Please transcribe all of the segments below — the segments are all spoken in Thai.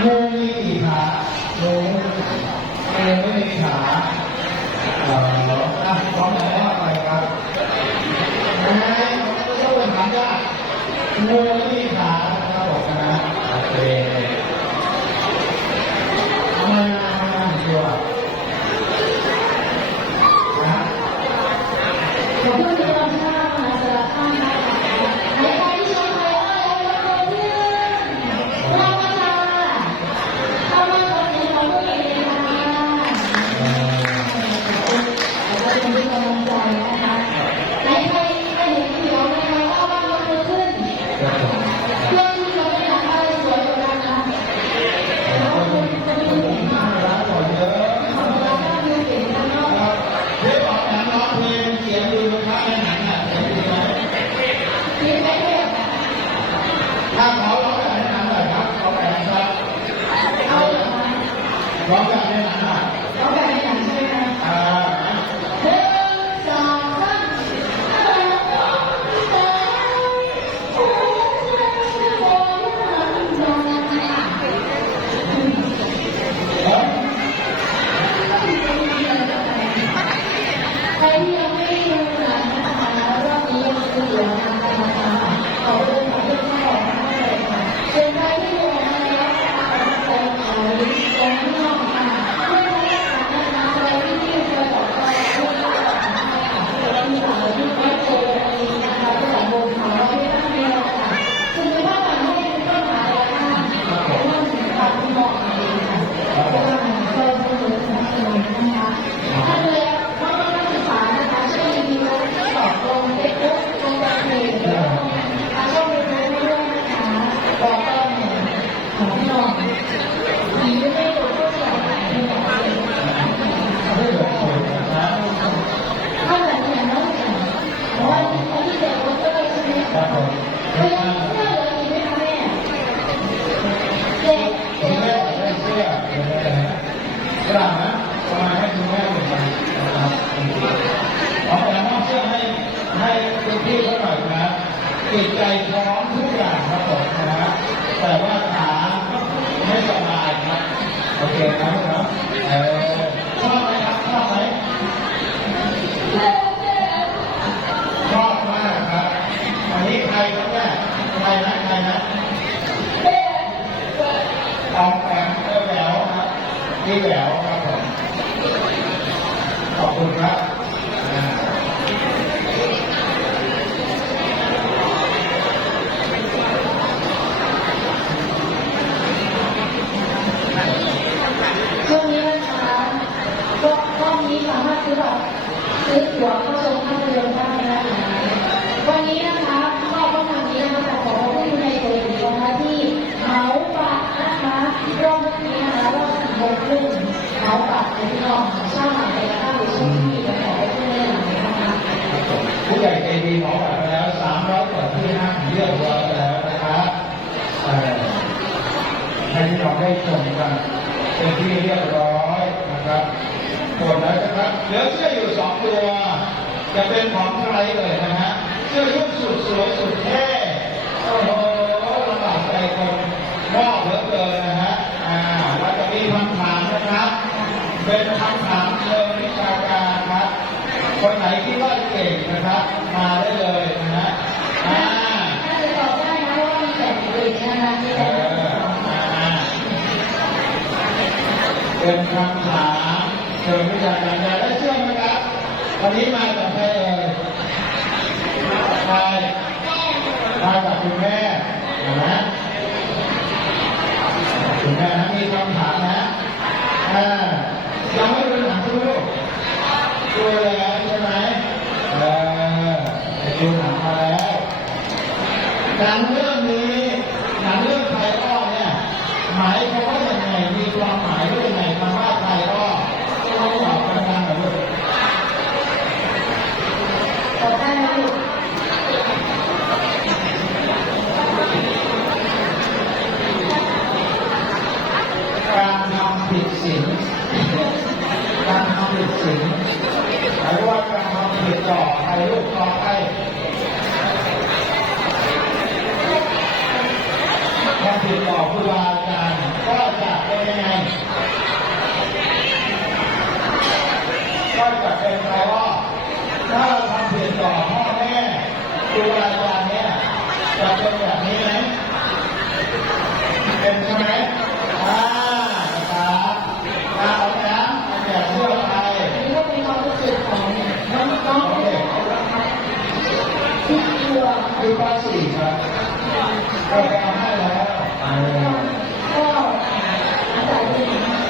งูมีกี่ขางูงูไม่มีขาเอ่ออะพร้อมแล้วไปครับนายต้องเป็นถามว่างูมี ครับข้าในงหน่อยครับขอแข่งครับร้องจานหนัง ที่แล้วครับผมขอบคุณครับช่วงนี้นะคะก็ก็มีสามารถซื้อแบบซื้อตั๋วเข้าชมภาพยนตร์ได้นะคะวันนี้นะคะก็ต้องทำนี้นะคะแต่ขอขอบคุณในตัวเงนะคะที่เมาส์ปากนะคะรอบนี้นะคะรอบ มงครึ่งน้ที่น้องชาติไปแล้วช่วยที่กระแสเพื่อนนะคะผู้ใหญ่ใจดีหมอแบบแล้วสามร้อยกว่าที่ห้างเลือกเราไปแล้วนะครับให้พี่น้องได้ชมกันเป็นที่เรียบร้อยนะครับกดแล้วนะครับเหลือเสื้ออยู่สองตัว จะเป็นของใครเลยนะฮะเสื้อยุ่สุดสวยสุดแท้โอ้โหลำบากใจคน เป็นคำถามเชิงวิชาการได้เชื่อไหมครับ วันนี้มาจากเพศใครมาจากคุณแม่นะคุณแม่นะมีคำถามนะอ่ายัไม่เป็นหางคุณลูกตัวแล้วใช่ไหมเออคุณถามมาแล้วการเสินการทำผิดสิงหมายว่าการทำผิดต่อใครลูกต่อใครทำผิดต่อครูบาอาจารย์ก็จะเป็นยังไงก็จะเป็นไปว่าถ้าาทำผิดต่อพ่อแม่ครูบา เราไปเอาให้แล้วเออ ก็อาจารย์ที่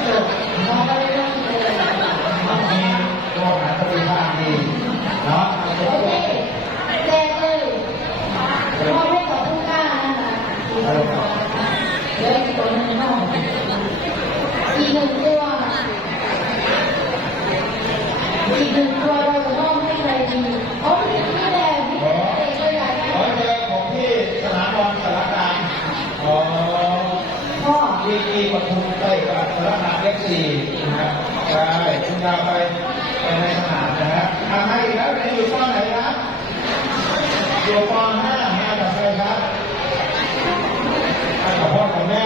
จบน้องก็ได้เริ่มเลย มันมีตัวหาปฏิภาณดีเนาะ โอเคแรกเลยมอบให้กับผู้กล้านะคะเดี๋ยวอีกตัวหนึงน้องอีกหนึ่งตัวอีกหนึ่งตัวเราจะมอบให้ใครดีอ๋อพี่นี่แหละพี่เด็กตัวใหญ่ ขอเจอผมที่สนามบอลสารคามอ๋อ พ่อ ที่ที่ปทุม ใกล้กับสารคามเล็กสี่นะครับใช่คุณดาวไปไปในสนามนะฮะทำให้อีกแล้วเรียนอยู่ปไหนครับอยู่ปห้ามากับใครครับมากับพ่อกับแม่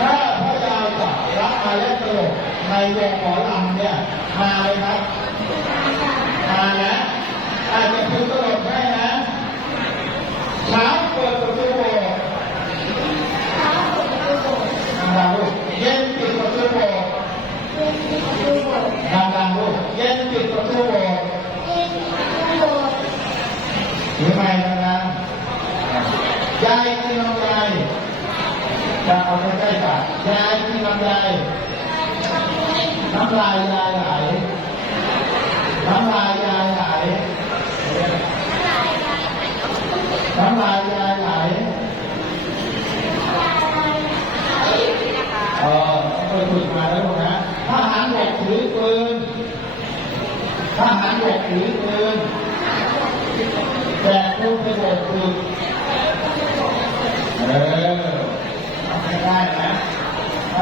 ถ้าพ่อยาวจะรับมาเล่นตลกในวงหมอลำเนี่ยมาเลยครับมานะอาจจะคือตล ยายน้ำลายยายไหลน้ำลายยายไหลน้ำลายยายไหลเออไปฝึกมาแล้วนะถ้าหันแบกถือปืนถ้าหันแบกถือปืนแบกลูกไปแบกปืนเออทำได้นะ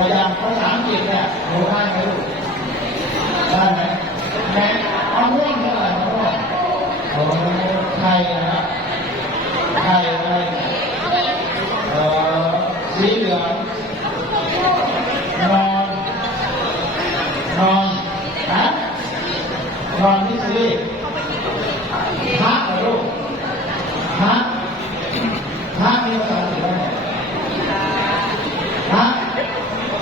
อย่างภาษาอังกฤษเนี่ยรู้ได้ไหมลูกได้ไหมแม่เอาม่วงเท่าไหร่ครับพ่อไทยนะครับไทย